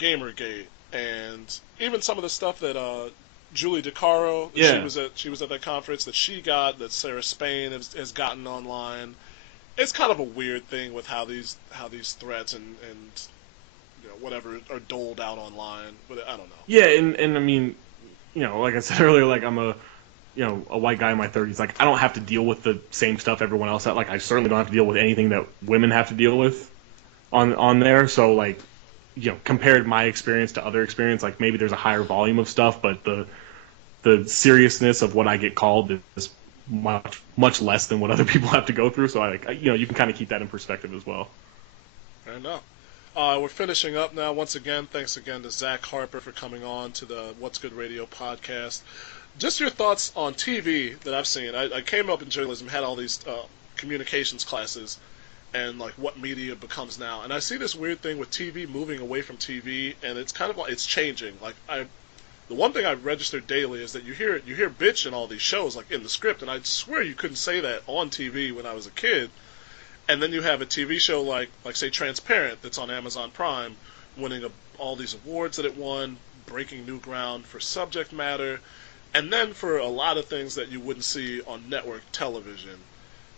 Gamergate, and even some of the stuff that Julie DeCaro, Yeah. she was at that conference that she got, that Sarah Spain has gotten online. It's kind of a weird thing with how these threats and whatever are doled out online, but I don't know. Yeah, and I mean, like I said earlier, like I'm a white guy in my 30s. Like I don't have to deal with the same stuff everyone else had. Like I certainly don't have to deal with anything that women have to deal with on there. So like, compared my experience to other experience, like maybe there's a higher volume of stuff, but the seriousness of what I get called is much less than what other people have to go through. So you can kind of keep that in perspective as well. Fair enough. We're finishing up now. Once again, thanks again to Zach Harper for coming on to the What's Good Radio podcast. Just your thoughts on TV that I've seen. I came up in journalism, had all these communications classes, and like what media becomes now. And I see this weird thing with TV moving away from TV, and it's kind of like it's changing. Like the one thing I registered daily is that you hear bitch in all these shows, like in the script, and I swear you couldn't say that on TV when I was a kid. And then you have a TV show like say Transparent that's on Amazon Prime, winning all these awards that it won, breaking new ground for subject matter, and then for a lot of things that you wouldn't see on network television.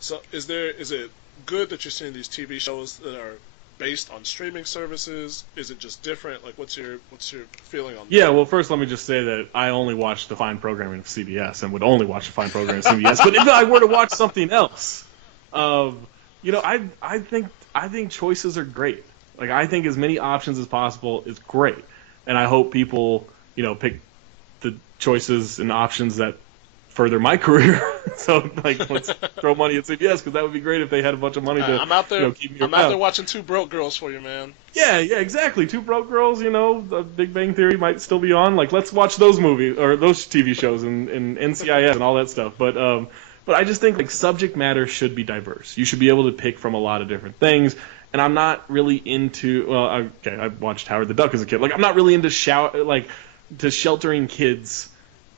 So is it good that you're seeing these TV shows that are based on streaming services? Is it just different? Like what's your feeling on that? Yeah, well, first let me just say that I only watch the fine programming of CBS and would only watch the fine programming of CBS. But if I were to watch something else, I think choices are great. Like I think as many options as possible is great, and I hope people pick the choices and options that further my career. So like let's throw money at CBS because that would be great if they had a bunch of money to I'm out there. keep me I'm around. out there watching Two Broke Girls for you, man. Yeah, exactly. Two Broke Girls. The Big Bang Theory might still be on. Like let's watch those movies or those TV shows and NCIS and all that stuff. But I just think like subject matter should be diverse. You should be able to pick from a lot of different things. And I'm not really into. I watched Howard the Duck as a kid. Like I'm not really into sheltering kids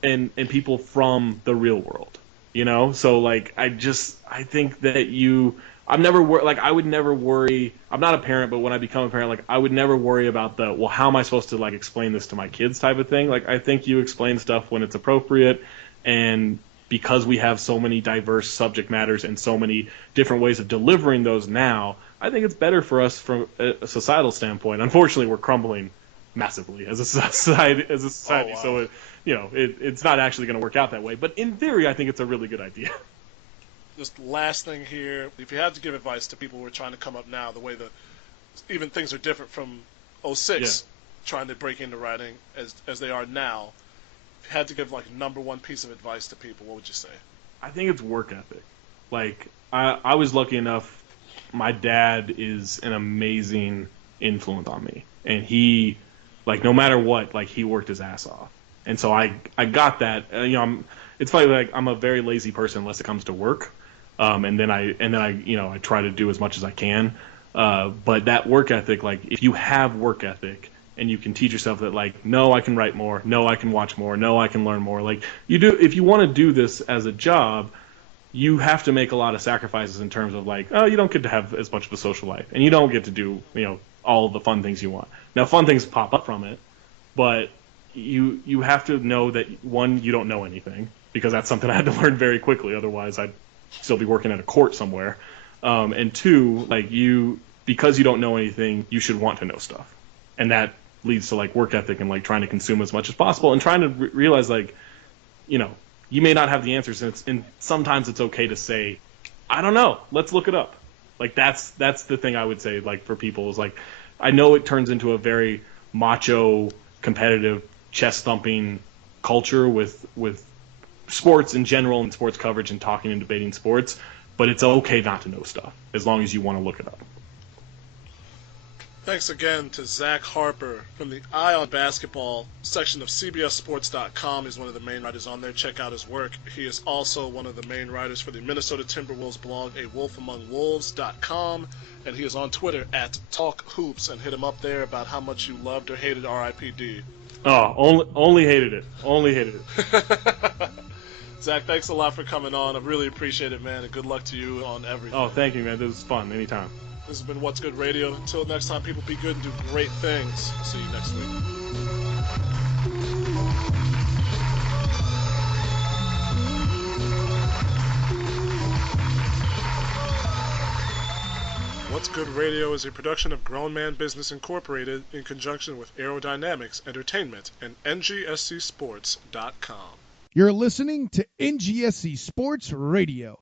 and people from the real world. So like I think that I'm never like I would never worry. I'm not a parent, but when I become a parent, like I would never worry about how am I supposed to like explain this to my kids type of thing. Like I think you explain stuff when it's appropriate, and because we have so many diverse subject matters and so many different ways of delivering those now, I think it's better for us from a societal standpoint. Unfortunately, we're crumbling massively as a society. Oh, wow. So it's not actually going to work out that way. But in theory, I think it's a really good idea. Just last thing here, if you had to give advice to people who are trying to come up now, the way that even things are different from '06, trying to break into writing as they are now. If you had to give like number one piece of advice to people, what would you say? I think it's work ethic. Like I was lucky enough. My dad is an amazing influence on me, and he, like, no matter what, like he worked his ass off, and so I got that. It's funny, like I'm a very lazy person unless it comes to work, and then I try to do as much as I can. But that work ethic, like if you have work ethic. And you can teach yourself that, like, no, I can write more. No, I can watch more. No, I can learn more. Like, if you want to do this as a job, you have to make a lot of sacrifices in terms of, like, oh, you don't get to have as much of a social life. And you don't get to do, all the fun things you want. Now, fun things pop up from it, but you have to know that, one, you don't know anything, because that's something I had to learn very quickly. Otherwise, I'd still be working at a court somewhere. And two, like, because you don't know anything, you should want to know stuff. And that leads to like work ethic and like trying to consume as much as possible and trying to realize like, you may not have the answers, and sometimes it's okay to say, I don't know, let's look it up. Like that's the thing I would say, like for people is like, I know it turns into a very macho, competitive, chest thumping culture with sports in general and sports coverage and talking and debating sports, but it's okay not to know stuff as long as you want to look it up. Thanks again to Zach Harper from the Eye on Basketball section of CBSSports.com. He's one of the main writers on there. Check out his work. He is also one of the main writers for the Minnesota Timberwolves blog, awolfamongwolves.com. And he is on Twitter at TalkHoops, and hit him up there about how much you loved or hated RIPD. Oh, only hated it. Only hated it. Zach, thanks a lot for coming on. I really appreciate it, man, and good luck to you on everything. Oh, thank you, man. This was fun. Anytime. This has been What's Good Radio. Until next time, people, be good and do great things. See you next week. What's Good Radio is a production of Grown Man Business Incorporated in conjunction with Aerodynamics Entertainment and NGSCSports.com. You're listening to NGSC Sports Radio.